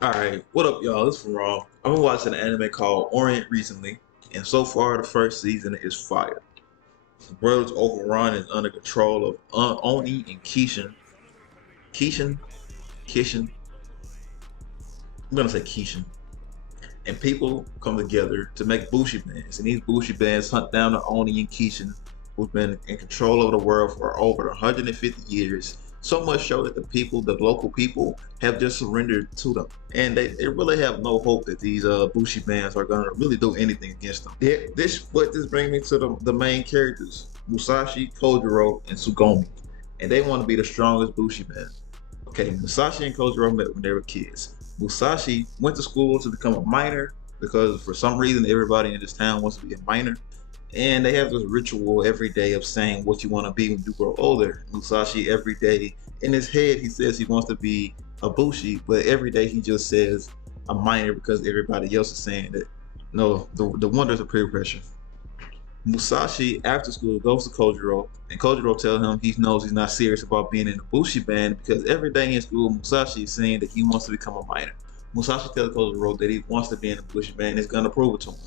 Alright, what up, y'all? This is Farram. I've been watching an anime called Orient recently, and so far the first season is fire. The world's overrun is under control of Oni and Kishin. Kishin? Kishin? I'm gonna say Kishin. And people come together to make Bushi bands, and these Bushi bands hunt down the Oni and Kishin, who've been in control of the world for over 150 years. So much so that the people, the local people, have just surrendered to them, and they really have no hope that these Bushi bands are gonna really do anything against them. This brings me to the main characters: Musashi, Kojiro, and Tsugomi, and they want to be the strongest Bushi band. Okay, Musashi and Kojiro met when they were kids. Musashi went to school to become a miner because for some reason everybody in this town wants to be a miner. And they have this ritual every day of saying what you want to be when you grow older. Musashi every day in his head he says he wants to be a bushi, but every day he just says a miner because everybody else is saying that. No, the wonders of peer pressure. Musashi, after school, goes to Kojiro, and Kojiro tells him he knows he's not serious about being in the Bushi band because every day in school, Musashi is saying that he wants to become a miner. Musashi tells Kojiro that he wants to be in the Bushi band and is going to prove it to him.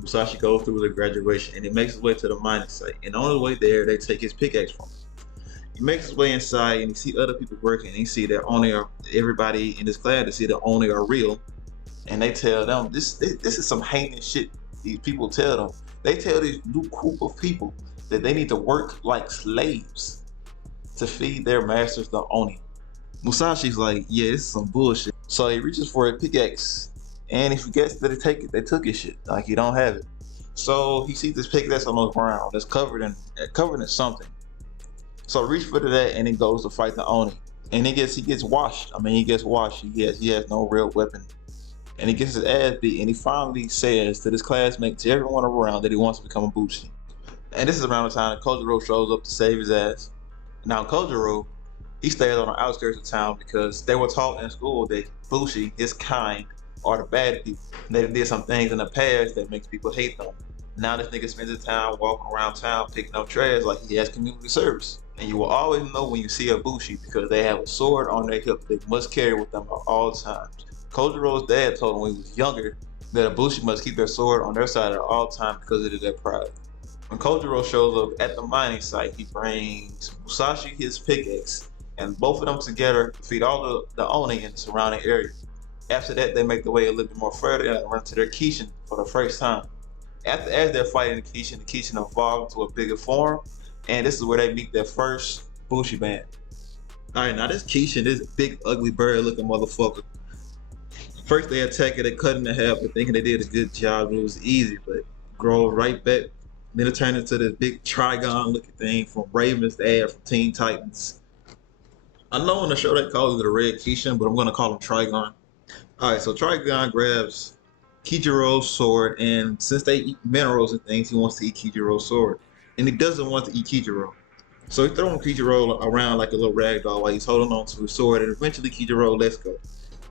Musashi goes through the graduation and he makes his way to the mining site. And on the way there, they take his pickaxe from him. He makes his way inside and he see other people working. And he see that only everybody in this class, they see that only are real, and they tell them this is some heinous shit. These people tell them. They tell this new group of people that they need to work like slaves to feed their masters the oni. Musashi's like, yeah, this is some bullshit. So he reaches for a pickaxe, and he forgets that they took his shit. Like he don't have it. So he sees this pickaxe on the ground that's covered in something. So he reaches for that and he goes to fight the oni. And he gets washed. I mean, he gets washed. He has no real weapon, and he gets his ass beat, and he finally says to his classmates, to everyone around, that he wants to become a Bushi. And this is around the time that Kojiro shows up to save his ass. Now Kojiro, he stays on the outskirts of town because they were taught in school that Bushi, his kind, are the bad people. They did some things in the past that makes people hate them. Now this nigga spends his time walking around town picking up trash like he has community service. And you will always know when you see a Bushi because they have a sword on their hip they must carry with them at all times. Kojiro's dad told him when he was younger that a Bushi must keep their sword on their side at all times because it is their pride. When Kojiro shows up at the mining site, he brings Musashi his pickaxe, and both of them together defeat all the Oni in the surrounding area. After that, they make their way a little bit more further and run to their Kishin for the first time. As they're fighting the Kishin evolve into a bigger form, and this is where they meet their first Bushi band. Alright, now this Kishin, this big ugly bird looking motherfucker. First they attack it, they cut it in half, but thinking they did a good job, it was easy, but grow right back. Then it turned into this big Trigon looking thing from Raven's dad from Teen Titans. I know in the show they call it the Red Kishin, but I'm gonna call him Trigon. Alright, so Trigon grabs Kijiro's sword, and since they eat minerals and things, he wants to eat Kijiro's sword. And he doesn't want to eat Kijiro. So he's throwing Kijiro around like a little rag doll while he's holding on to his sword, and eventually Kijiro lets go.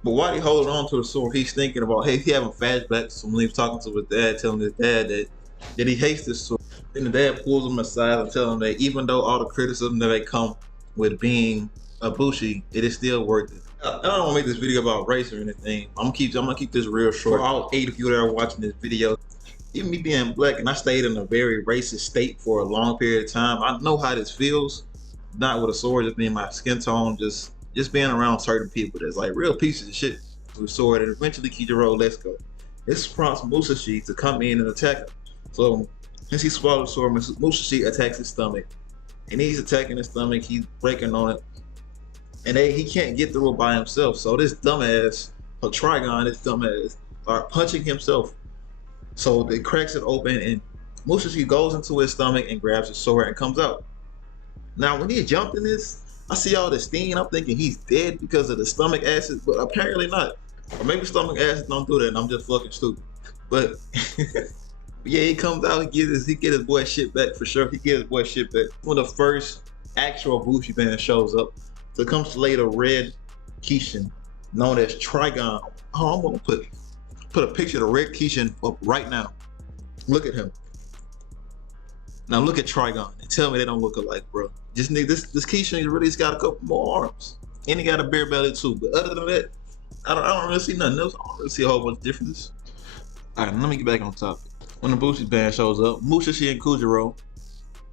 But while he's holding on to the sword, he's thinking about, hey, he having flashbacks from when he was talking to his dad, telling his dad that he hates this sword. Then the dad pulls him aside and tells him that even though all the criticism that they come with being a Bushi, it is still worth it. I don't want to make this video about race or anything. I'm gonna keep this real short. For all 8 of you that are watching this video, even me being black and I stayed in a very racist state for a long period of time, I know how this feels. Not with a sword, just being my skin tone, just being around certain people that's like real pieces of shit with a sword, and eventually Kijiro lets go. This prompts Musashi to come in and attack him. So since he swallowed the sword, Musashi attacks his stomach, and he's attacking his stomach, he's breaking on it, and he can't get through it by himself. So this dumbass, or Trigon, this dumbass, are punching himself. So it cracks it open, and Musashi goes into his stomach and grabs his sword and comes out. Now when he jumped in this, I see all this steam. I'm thinking he's dead because of the stomach acid, but apparently not. Or maybe stomach acid don't do that, and I'm just fucking stupid. But yeah, he comes out, he get his boy shit back for sure. He get his boy shit back. When the first actual Bushi band shows up, so comes later Red Kishin, known as Trigon. Oh, I'm gonna put a picture of the Red Kishin up right now. Look at him. Now look at Trigon and tell me they don't look alike, bro. Just need this Kishin really just got a couple more arms. And he got a bare belly too. But other than that, I don't really see nothing else. I don't really see a whole bunch of differences. All right, let me get back on topic. When the Bushi band shows up, Mushishi and Kujiro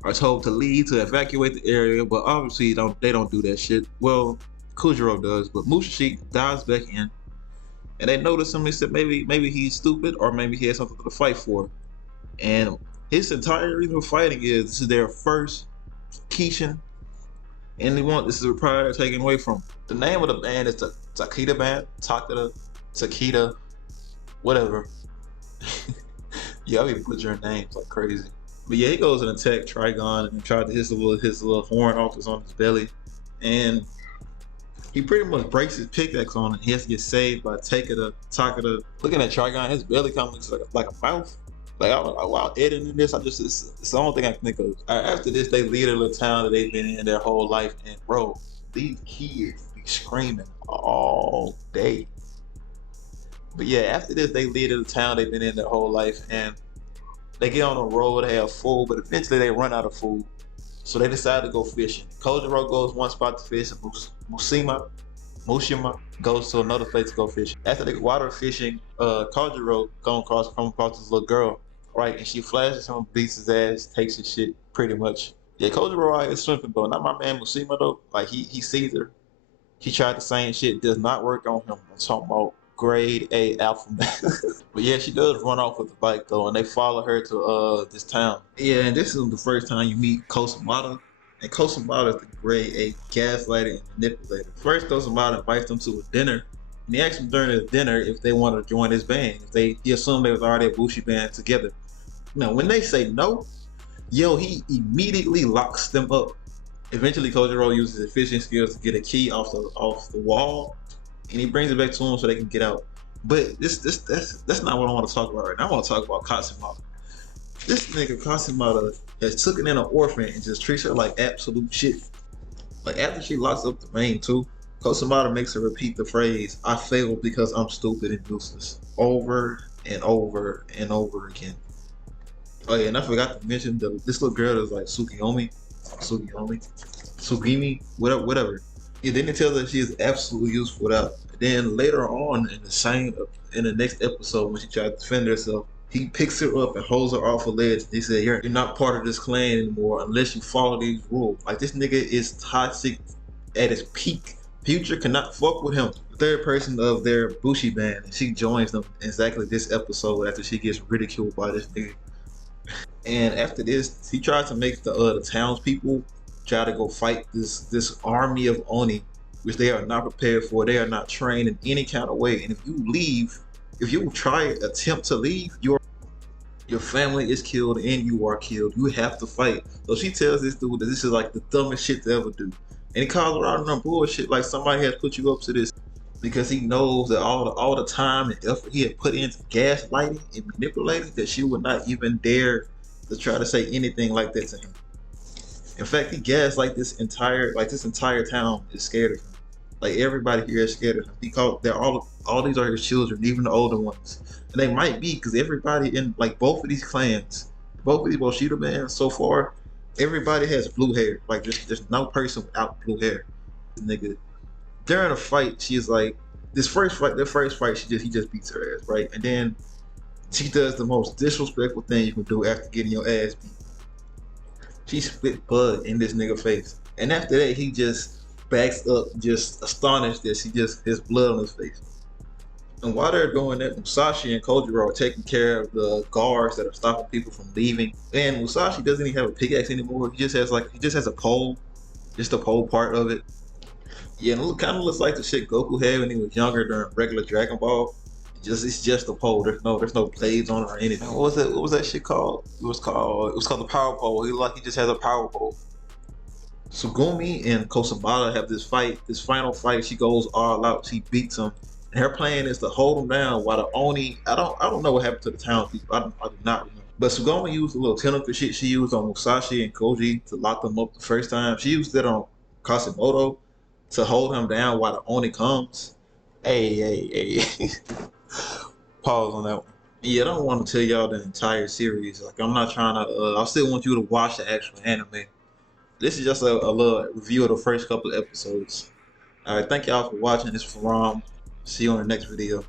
are told to leave to evacuate the area, but obviously they don't do that shit. Well, Kujiro does, but Mushishi dives back in, and they notice him. They said maybe he's stupid or maybe he has something to fight for. And his entire reason for fighting is this is their first Kishin, and they want this is prior taken away from. The name of the band is the Takeda Band, Takeda, whatever. Yeah, I be butchering names like crazy. But yeah, he goes and attacks Trigon and tried to hit his little horn off that's on his belly, and he pretty much breaks his pickaxe on it. He has to get saved by Takeda. Looking at Trigon, his belly kind of looks like a mouth. Like I don't know, while editing this, it's the only thing I can think of. After this, they leave a little town that they've been in their whole life, and bro, these kids be screaming all day. But yeah, after this, they leave the town they've been in their whole life, and they get on a road, they have food, but eventually they run out of food. So they decide to go fishing. Kojiro goes one spot to fish, and Mushima goes to another place to go fishing. After they go water fishing, Kojiro come across this little girl, right? And she flashes him, beats his ass, takes his shit, pretty much. Yeah, Kojiro is swimming though. Not my man Mushima though. Like he sees her. He tried the same shit, does not work on him. I'm talking about grade A alpha man. But yeah, she does run off with the bike though, and they follow her to this town. Yeah, and this is the first time you meet Kosamata. And Kosamata is the grade A gaslighter and manipulator. First, Kosamata invites them to a dinner, and he asked them during the dinner if they wanted to join his band. He assumed they was already a Bushi band together. Now, when they say no, he immediately locks them up. Eventually, Kojiro uses his fishing skills to get a key off the wall, and he brings it back to him so they can get out. But that's not what I want to talk about right now. I want to talk about Katsumoto. This nigga Katsumoto has taken in an orphan and just treats her like absolute shit. Like after she locks up the main two, Katsumoto makes her repeat the phrase, "I failed because I'm stupid and useless," over and over and over again. Oh yeah, and I forgot to mention this little girl is like Sugimi, whatever. Yeah, then it tells her she is absolutely useful without. Then later on in the next episode when she tried to defend herself, he picks her up and holds her off a ledge. He said, "You're not part of this clan anymore unless you follow these rules." Like this nigga is toxic at his peak. Future cannot fuck with him. The third person of their Bushi band, and she joins them exactly this episode after she gets ridiculed by this nigga. And after this, he tries to make the townspeople try to go fight this army of Oni, which they are not prepared for. They are not trained in any kind of way. And if you attempt to leave, your family is killed and you are killed. You have to fight. So she tells this dude that this is like the dumbest shit to ever do. And he calls her out on bullshit like somebody has put you up to this. Because he knows that all the time and effort he had put into gaslighting and manipulating, that she would not even dare to try to say anything like that to him. In fact, he gaslight this entire town is scared of him. Like everybody here is scared of him. They're all these are his children, even the older ones. And they might be because everybody in like both of these clans, both of these Bushido bands so far, everybody has blue hair. Like there's no person without blue hair. This nigga. During a fight, she's like, their first fight, he just beats her ass, right? And then she does the most disrespectful thing you can do after getting your ass beat. She spit blood in this nigga face. And after that, he just backs up, just astonished that his blood on his face. And while they're doing that, Musashi and Kojiro are taking care of the guards that are stopping people from leaving. And Musashi doesn't even have a pickaxe anymore. He just has a pole, just the pole part of it. Yeah, and it kind of looks like the shit Goku had when he was younger during regular Dragon Ball. It's just a pole. There's no blades on it or anything. What was that shit called? It was called the power pole. He just has a power pole. Sugumi and Kosamata have this final fight. She goes all out. She beats him. And her plan is to hold him down while the Oni. I don't know what happened to the townspeople. I do not remember. But Sugumi used a little tentacle shit she used on Musashi and Koji to lock them up the first time. She used it on Kasimoto to hold him down while the Oni comes. Hey. Pause on that one. Yeah, I don't want to tell y'all the entire series. Like, I'm not trying to. I still want you to watch the actual anime. This is just a little review of the first couple of episodes. All right, thank y'all for watching. This is Farram. See you on the next video.